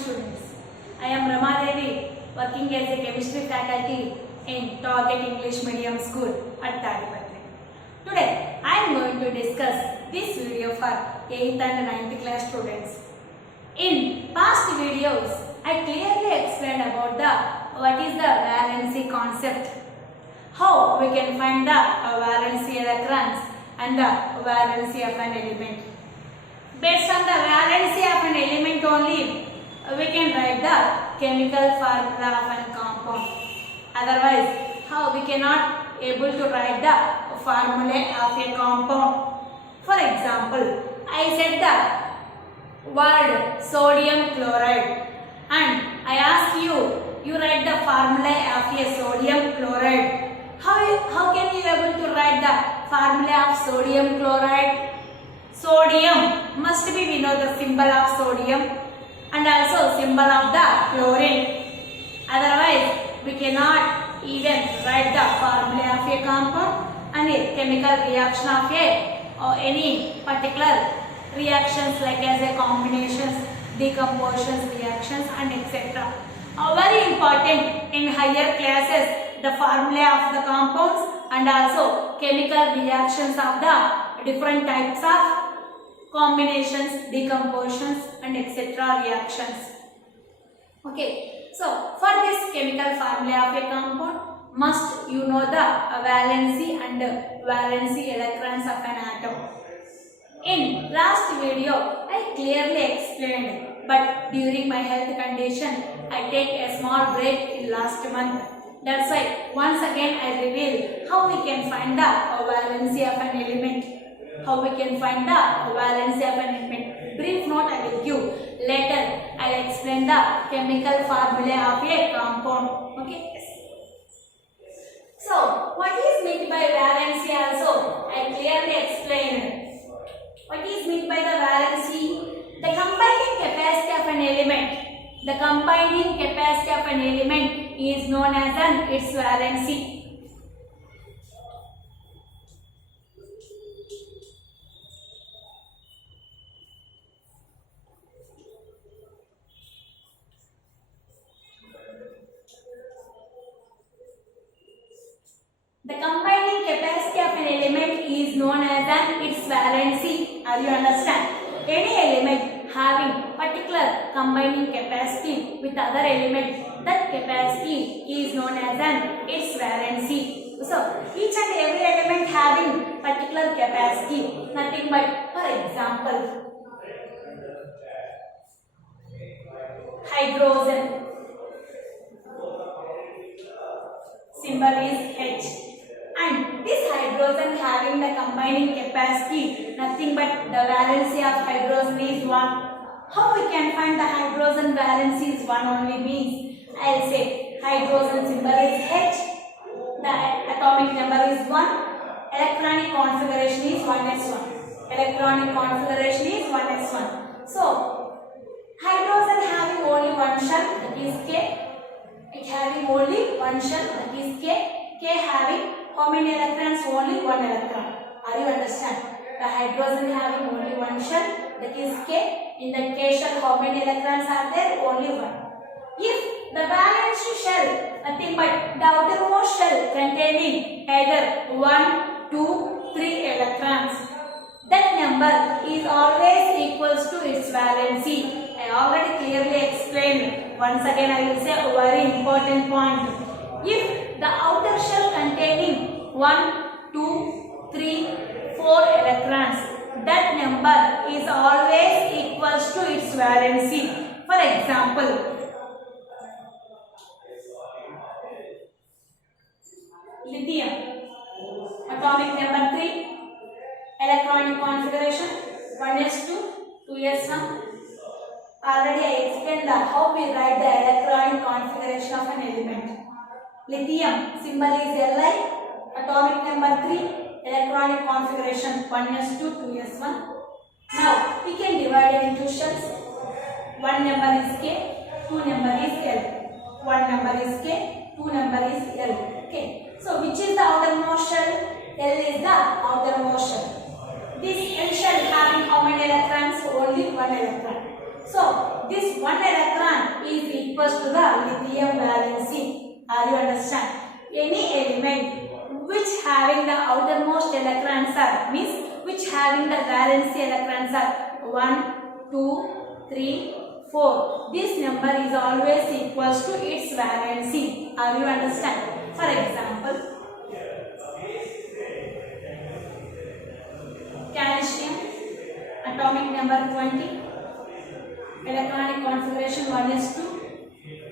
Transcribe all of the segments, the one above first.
students. I am Rama Devi, working as a chemistry faculty in Target English Medium School at Tadipatri. Today, I am going to discuss this video for 8th and 9th class students. In past videos, I clearly explained about what is the valency concept, how we can find the valency electrons and the valency of an element. Based on the valency of an element only, we can write the chemical formula of a compound. Otherwise, how we cannot able to write the formula of a compound. For example, I said the word sodium chloride and I ask you, you write the formula of a sodium chloride. How can you able to write the formula of sodium chloride? Sodium must be, we know the symbol of sodium and also symbol of the chlorine. Otherwise, we cannot even write the formula of a compound and a chemical reaction of a or any particular reactions like as a combinations, decompositions, reactions and etc. Very important in higher classes, the formula of the compounds and also chemical reactions of the different types of combinations, decompositions and etc. reactions. Okay, so for this chemical formula of a compound, must you know the valency and valency electrons of an atom. In last video, I clearly explained, but during my health condition, I take a small break in last month. That's why once again I reveal how we can find the valency of an element. How we can find the valency of an element. Brief note I will give. Later I will explain the chemical formula of a compound. Okay. So what is meant by valency also I clearly explained. What is meant by the valency? The combining capacity of an element. The combining capacity of an element is known as its valency. The combining capacity of an element is known as its valency. Are you understand? Any element having particular combining capacity with other element, that capacity is known as its valency. So, each and every element having particular capacity, nothing but, for example, hydrogen, symbol is H. And this hydrogen having the combining capacity, nothing but the valency of hydrogen is 1. How we can find the hydrogen valency is 1 only means, I will say hydrogen symbol is H, the atomic number is 1, electronic configuration is 1s1. Electronic configuration is 1s1. So, hydrogen having only one shell, that is K. It having only one shell, that is K. K having how many electrons? Only one electron. Are you understand? The hydrogen having only one shell, that is K. In that K shell, how many electrons are there? Only one. If the valence shell, nothing but the outermost shell containing either 1, 2, 3 electrons, that number is always equals to its valency. I already clearly explained. Once again, I will say a very important point. If the outer shell containing 1, 2, 3, 4 electrons, that number is always equals to its valency. For example, lithium, atomic number 3, electronic configuration 1s2, 2s1. Already I explained how we write the electronic configuration of an element. Lithium symbol is Li, atomic number 3, electronic configuration 1s2, 2s1. Now we can divide it into shells. One number is K, two number is L. One number is K, two number is L. Okay. So which is the outermost shell? L is the outermost shell. This L shell having how many electrons? Only one electron. So this one electron is equals to the lithium valency. Are you understand? Any element which having the outermost electrons are means which having the valency electrons are 1, 2, 3, 4. This number is always equals to its valency. Are you understand? For example, calcium, atomic number 20, electronic configuration 1s2,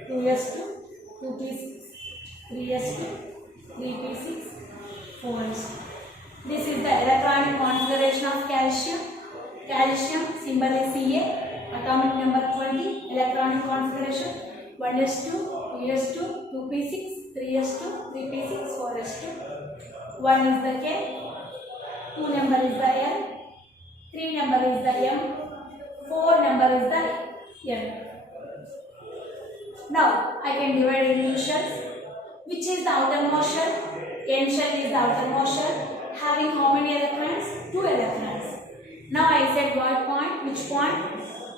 2s2, 2p6, 3s2, 3p6, 4s2. This is the electronic configuration of calcium. Calcium symbol is Ca, atomic number 20, electronic configuration 1s2, 2s2, 2p6, 3s2, 3p6, 4s2. 1 is the K, 2 number is the L, 3 number is the M, 4 number is the N. Now I can divide into shells. Which is the outermost shell? N shell is the outermost shell. Having how many electrons? 2 electrons. Now I said what point? Which point?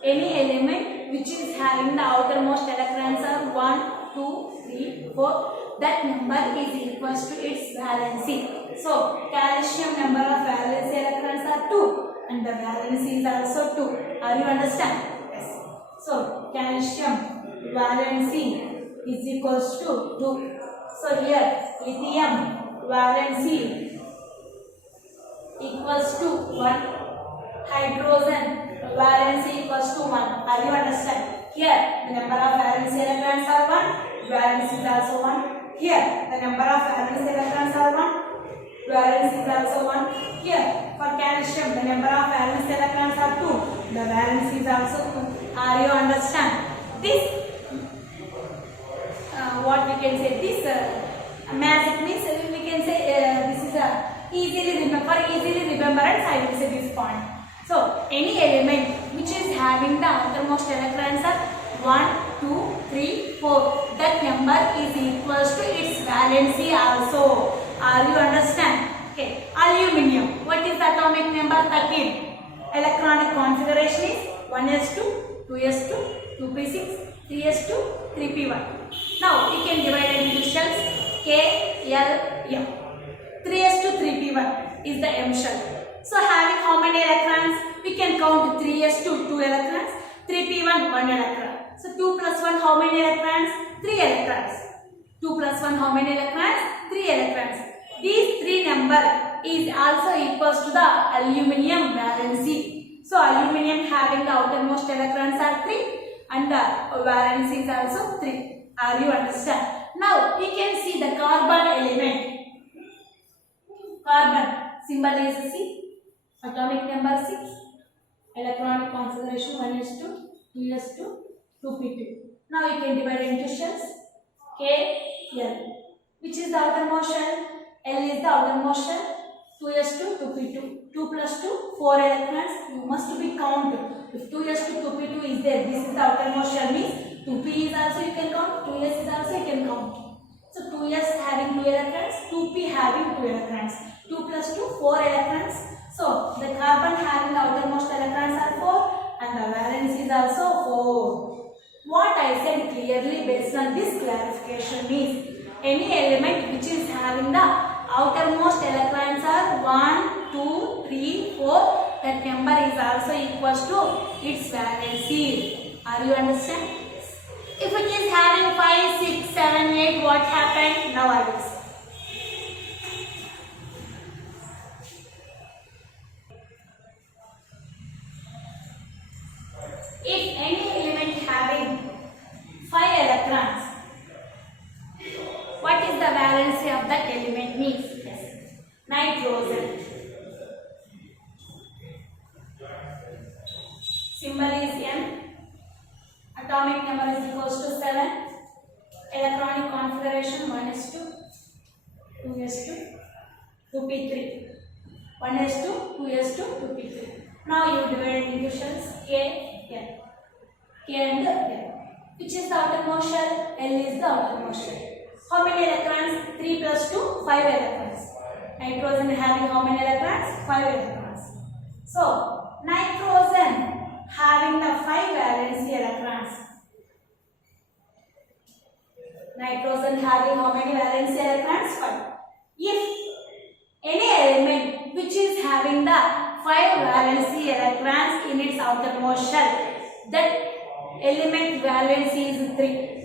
Any element which is having the outermost electrons are 1, 2, 3, 4. That number is equals to its valency. So calcium number of valency electrons are 2 and the valency is also 2. Are you understand? Yes. So calcium valency is equals to 2. So here lithium valency equals to 1. Hydrogen valency equals to 1. Are you understand? Here the number of valency electrons are 1. Valence is also 1. Here the number of valence electrons are 1. Valence is also 1. Here for calcium the number of valence electrons are 2. The valence is also 2. Are you understand? This what we can say, this magic means we can say this is a easily remembrance. I will say this point. So any element which is having the outermost electrons are 1, 2, 3, 4. That number is equals to its valency also. Are you understand? Okay. Aluminium. What is the atomic number? 13. Electronic configuration is 1s2, 2s2, 2p6, 3s2, 3p1. Now we can divide it into shells. K, L, M. 3s2, 3p1 is the M shell. So having how many electrons? We can count 3s2, 2 electrons, 3p1, 1 electron. So 2 plus 1 how many electrons? 3 electrons. 2 plus 1 how many electrons? 3 electrons. These 3 number is also equals to the aluminium valency. So aluminium having the outermost electrons are 3 and the valency is also 3. Are you understand? Now we can see the carbon element. Carbon symbol is C, atomic number 6, electronic configuration 1s2, 2s2, 2p2. Now you can divide into shells. K, L. Which is the outermost shell? L is the outermost shell. 2s2, 2p2. 2 plus 2, 4 electrons. You must be count. If 2s2, 2p2 is there, this is the outermost shell means 2p is also you can count, 2s is also you can count. So 2s having 2 electrons, 2p having 2 electrons. 2 plus 2, 4 electrons. So the carbon having the outermost electrons are 4 and the valence is also 4. What I said clearly based on this clarification means any element which is having the outermost electrons are 1, 2, 3, 4. That number is also equals to its valency. Are you understand? If it is having 5, 6, 7, 8, what happened? Now I will say. If any element having 5 electrons, what is the valency of that element means? Yes. Nitrogen. Symbol is N. Atomic number is equals to 7. Electronic configuration 1s2, 2s2, 2p3. 1s2, 2s2, 2p3. Now you divide into shells K, L. K and L. Which is the outermost shell? L is the outermost shell. How many electrons? 3 plus 2, 5 electrons. Nitrogen having how many electrons? 5 electrons. So, nitrogen having the 5 valence electrons. Nitrogen having how many valence electrons? 5. If any element which is having the 5 valency electrons in its outermost shell, that element valence is 3.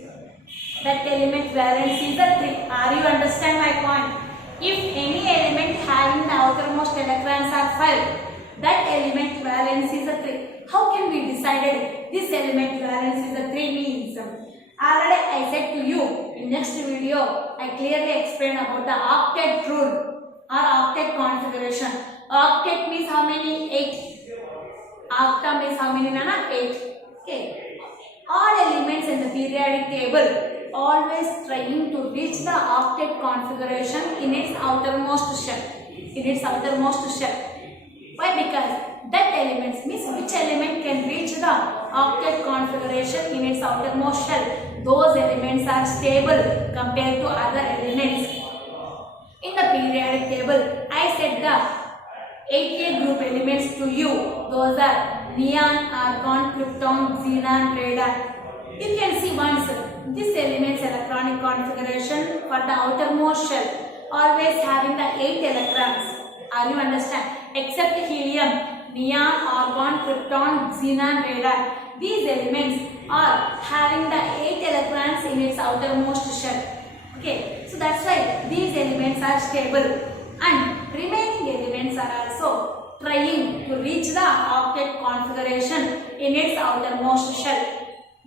That element valence is a 3. Are you understand my point? If any element having the outermost electrons are 5, that element valence is a 3. How can we decided this element valence is a 3 means? Already I said to you in next video, I clearly explained about the octet rule or octet configuration. Octet means how many? 8. Octa means how many, Nana? 8. Okay. All elements in the periodic table always trying to reach the octet configuration in its outermost shell. In its outermost shell. Why? Because that elements means which element can reach the octet configuration in its outermost shell. Those elements are stable compared to other elements. In the periodic table, I said the 8A group elements to you. Those are neon, argon, krypton, xenon, radon. You can see once this element's electronic configuration for the outermost shell always having the 8 electrons. Are you understand? Except helium, neon, argon, krypton, xenon, radon. These elements are having the 8 electrons in its outermost shell. Okay, so that's why these elements are stable and remaining elements are also trying to reach the octet configuration in its outermost shell.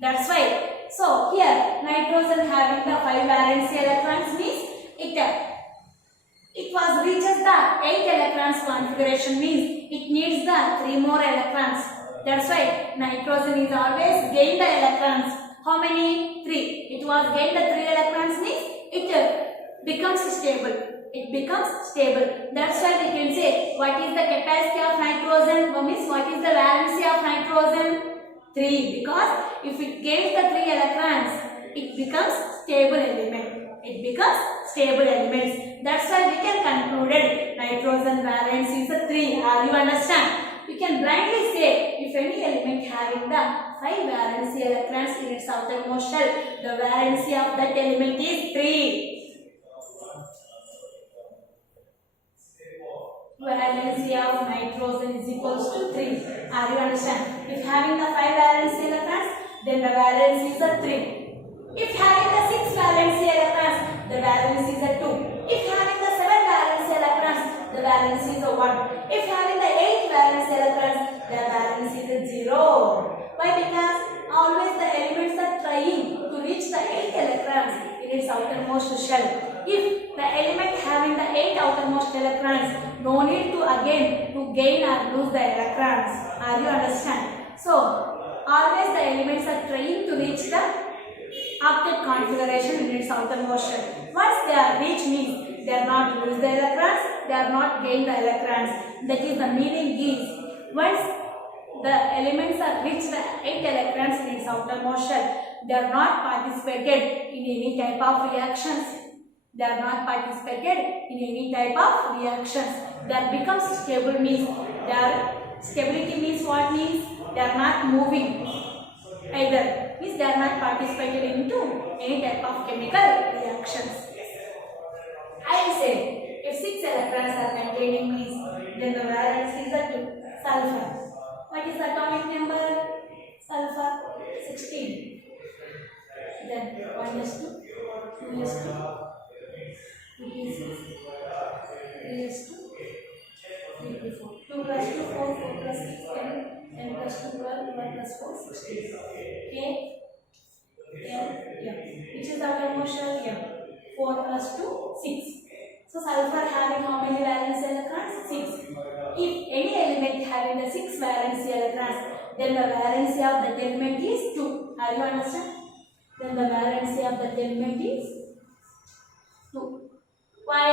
That's why. So here nitrogen having the 5 valency electrons means it was reaches the 8 electrons configuration means it needs the 3 more electrons. That's why nitrogen is always gain the electrons. How many? 3. It was gain the 3 electrons means it becomes stable. It becomes stable. That's why we can say what is the capacity of nitrogen? Means what is the valency of nitrogen? 3. Because if it gains the 3 electrons, it becomes stable element. It becomes stable elements. That's why we can conclude nitrogen valence is a 3. Are you understand? We can blindly say if any element having the 5 valency electrons in its outermost shell, the valency of that element is 3. Valency of nitrogen is equals to 3. Are you understand? If having the 5 valency electrons, then the valence is a 3. If having the 6 valency electrons, the valence is a 2. If having the 7 valency electrons, the valence is a 1. If having the 8 valence electrons, the valence is a 0. Why? Because always the elements are trying to reach the 8 electrons in its outermost shell. If the element having the 8 outermost electrons, no need to again to gain or lose the electrons. Are you understand? So always the elements are trying to reach the octet configuration in its outermost shell. Once they are reached means they are not lose the electrons, they are not gain the electrons. That is the meaning is once the elements are reached the 8 electrons in its outermost shell, they are not participated in any type of reactions. They are not participated in any type of reactions. That becomes stable means their stability means what means they are not moving either means they are not participated into any type of chemical reactions. I will say if 6 electrons are containing means then the valence is a 2. Sulfur. What is the atomic number? Sulfur 16. Then 1s2, 2s2. 2p6, 3s2, 3p4. 2 plus 2, 4, 4 plus 6, 10, 10 plus 2, 12, 1 plus 4, 16. K, L, M. Which is the outermost shell? M. 4 plus 2, 6. So sulfur having how many valence electrons? 6. If any element having the 6 valence electrons, then the valency of that element is 2. Are you understand? Then the valency of that element is 2. Why?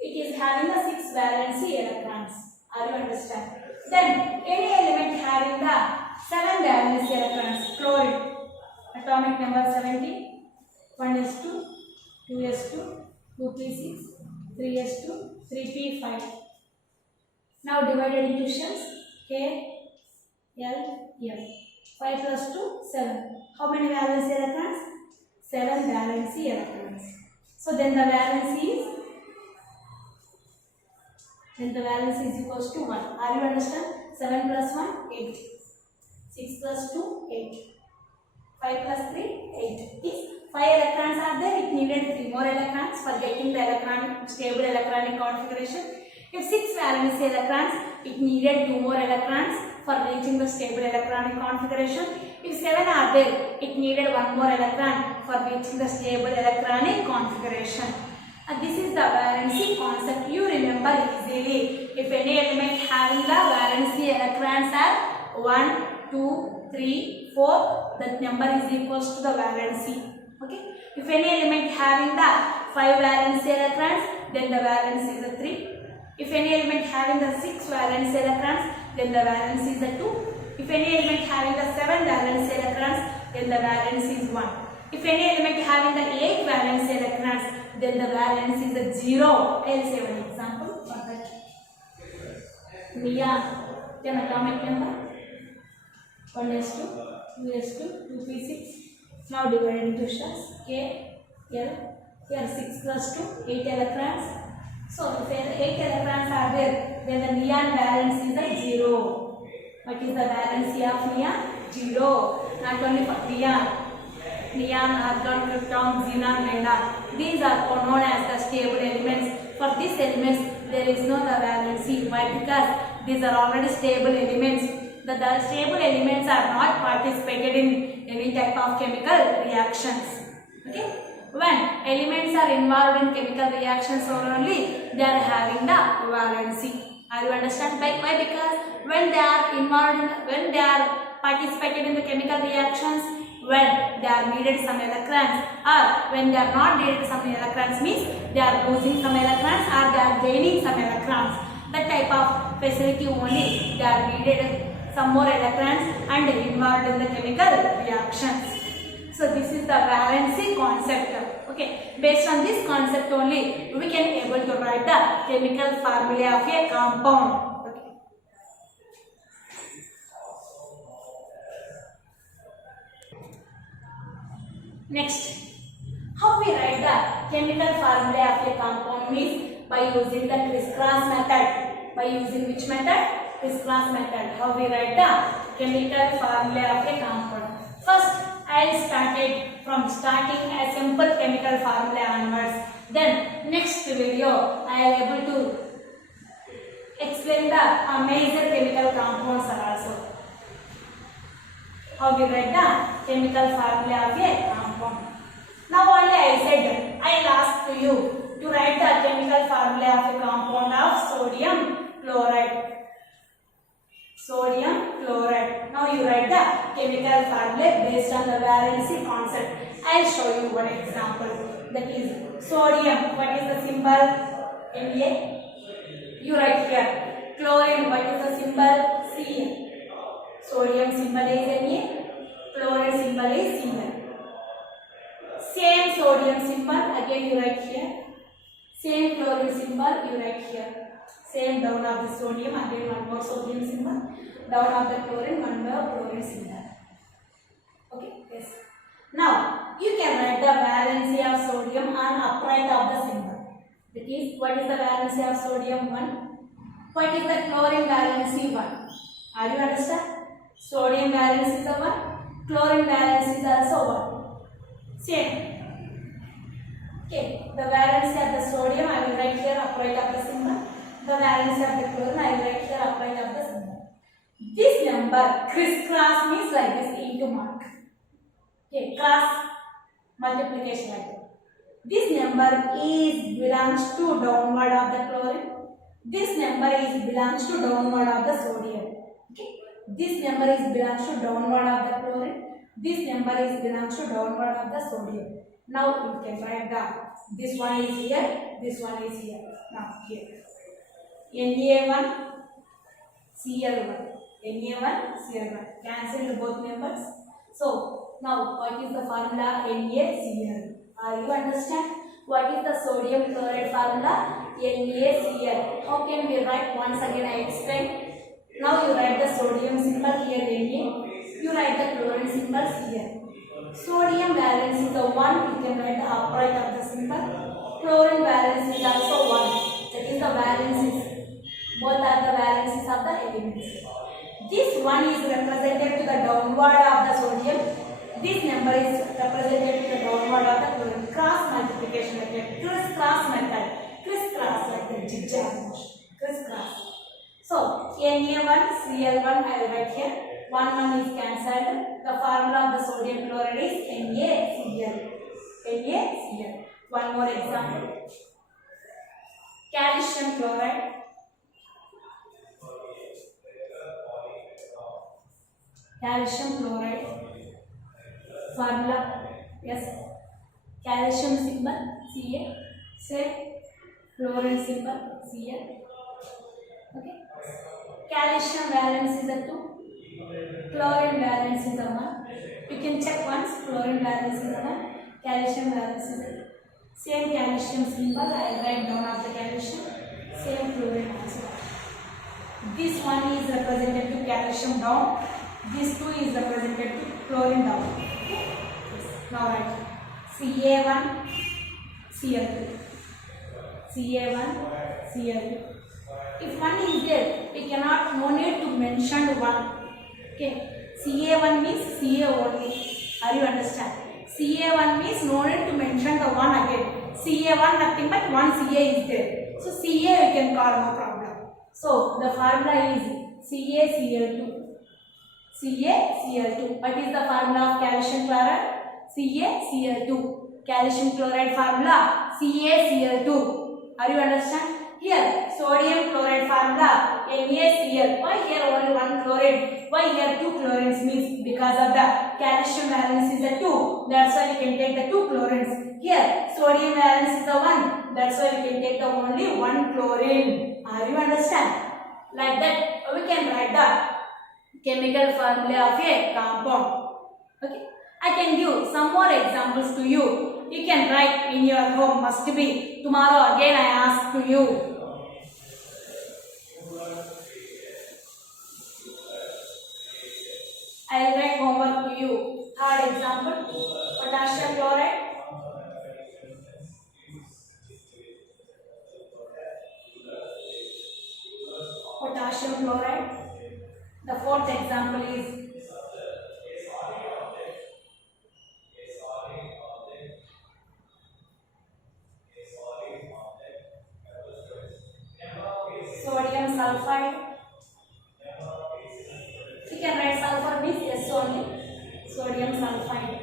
It is having the 6 valency electrons. Are you understand? Then any element having the 7 valency electrons, chlorine, atomic number 17, 1s2, 2s2, 2p6, 3s2, 3p5. Now divided into shells K, L, M. 5 plus 2, 7. How many valence electrons? 7 valence electrons. So then the valence is equals to 1. Are you understand? 7 plus 1, 8. 6 plus 2, 8. 5 plus 3, 8. If 5 electrons are there, it needed 3 more electrons for getting the stable electronic configuration. If 6 valence electrons, it needed 2 more electrons for reaching the stable electronic configuration. If 7 are there, it needed 1 more electron for reaching the stable electronic configuration. This is the valency concept. You remember easily. If any element having the valency electrons are 1, 2, 3, 4, that number is equals to the valency. Okay. If any element having the 5 valency electrons, then the valence is a 3. If any element having the 6 valence electrons, then the valence is a 2. If any element having the 7 valence electrons, then the valence is 1. If any element having the 8 valence electrons, then the valence is a 0. I will say one example for that. Neon, then atomic number 1s2, 2s2, 2p6. Now divided into shells. K, L. Here 6 plus 2, 8 electrons. So if 8 electrons are there, then the neon valence is a 0. What is the valency of neon? 0. Not only for neon, argon, krypton, xenon, radon. These are known as the stable elements. For these elements, there is no the valency. Why? Because these are already stable elements. The stable elements are not participated in any type of chemical reactions. Okay? When elements are involved in chemical reactions only, they are having the valency. Are you understand? Why? Because when they are involved, when they are participated in the chemical reactions, when they are needed some electrons, or when they are not needed some electrons, means they are losing some electrons or they are gaining some electrons. That type of facility only they are needed some more electrons and involved in the chemical reactions. So this is the valency concept. Okay, based on this concept only we can able to write the chemical formula of a compound. Okay. Next, how we write the chemical formula of a compound is by using the crisscross method. By using which method? Crisscross method. How we write the chemical formula of a compound. First, I started from starting a simple chemical formula onwards. Then next video I am able to explain the major chemical compounds also. How we write the chemical formula of a compound. Now only I said I will ask to you to write the chemical formula of a compound of sodium chloride. Sodium chloride. Now you write the chemical formula based on the valency concept. I will show you one example. That is sodium. What is the symbol? Na. You write here. Chlorine. What is the symbol? Cl. Sodium symbol is Na. Chlorine symbol is Cl. Same sodium symbol again you write here. Same chlorine symbol you write here. Same down of the sodium, again one more sodium symbol. Down of the chlorine, one more chlorine symbol. Okay, yes. Now, you can write the valency of sodium on upright of the symbol. That is, what is the valency of sodium? 1. What is the chlorine valency? 1. Are you understand? Sodium valency is 1. Chlorine valency is also 1. Same. Okay, the valency of the sodium I will write here upright of the symbol. The valency of the chlorine I will write here upright of the symbol. This number crisscross means like this into mark. Okay, cross multiplication like that. This number is belongs to downward of the chlorine. This number is belongs to downward of the sodium. Okay, this number is belongs to downward of the chlorine. This number is belongs to downward of the sodium. Now you can write that this one is here, this one is here. Now here. Na1, Cl1, Na1, Cl1. Cancel both numbers. So now what is the formula? NaCl. Are you understand? What is the sodium chloride formula? NaCl. How can we write? Once again I explain. Now you write the sodium symbol here Na. You write the chlorine symbols here. Sodium valence is the one, you can write the upright of the symbol. Chlorine valence is also one, that is the valences. Both are the valences of the elements. This one is represented to the downward of the sodium. This number is represented to the downward of the chlorine. Cross multiplication method, criss-cross method, criss-cross like the zigzag motion, criss-cross. So Na1, Cl1 I will write here. 1 is cancelled. The formula of the sodium chloride is NaCl. NaCl. One more example. Calcium chloride. Calcium chloride. Formula. Yes. Calcium symbol Ca. Say chlorine symbol Cl. Okay. Calcium valence is a 2. Chlorine valence is a 1. You can check once. Chlorine valence is a 1. Calcium valence is a 2. Same calcium symbol. I will write down of the calcium. Same chlorine also. This one is represented to calcium down. This 2 is represented to chlorine down. Okay. Yes. Now write Ca1, Cl2. Ca1, Cl2. If 1 is there, we cannot, no need to mention 1. Okay, Ca1 means Ca only. Are you understand? Ca1 means no need to mention the 1 again. Ca1 nothing but 1 Ca is there. So Ca you can call, no problem. So the formula is CaCl2. CaCl2. What is the formula of calcium chloride? CaCl2. Calcium chloride formula CaCl2. Are you understand? Here sodium chloride formula NaCl. Why here only one chloride? Why here 2 chlorines? Means because of the calcium valence is a 2. That's why we can take the 2 chlorines. Here sodium valence is a 1. That's why we can take the only 1 chlorine. Are you understand? Like that we can write the chemical formula of a compound. Okay. I can give some more examples to you. You can write in your home, must be. Tomorrow again I ask to you. I will write homework to you. Third example, potassium chloride. Potassium chloride. The fourth example is sodium sulfide. You can write sulfur means S only. Sodium sulfide.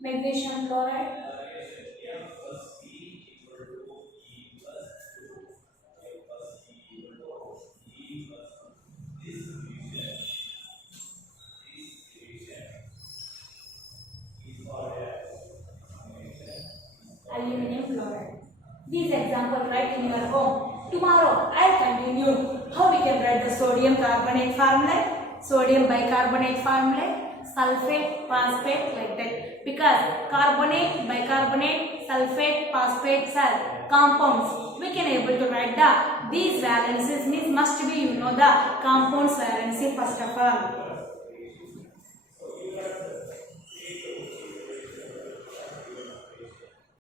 Magnesium chloride. Aluminum chloride. These examples write in your home. Tomorrow I will continue how we can write the sodium carbonate formula, sodium bicarbonate formula, sulfate, phosphate, like that. Because carbonate, bicarbonate, sulfate, phosphates are compounds. We can able to write the these valences means must be the compounds valency first of all.